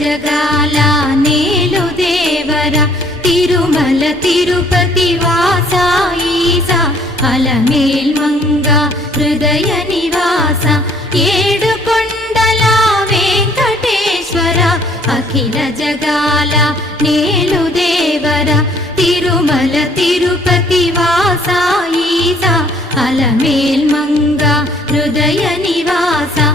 జగాల నేలు దేవరా తిరుమల తిరుపతి వాసాయిసా అల మేల్ మంగ హృదయ నివాస ఏడు కొండల వెంకటేశ్వర అఖిల జగాల నేలు దేవరా తిరుమల తిరుపతి వాసాయిసా అల మేల్ మంగ హృదయ నివాసా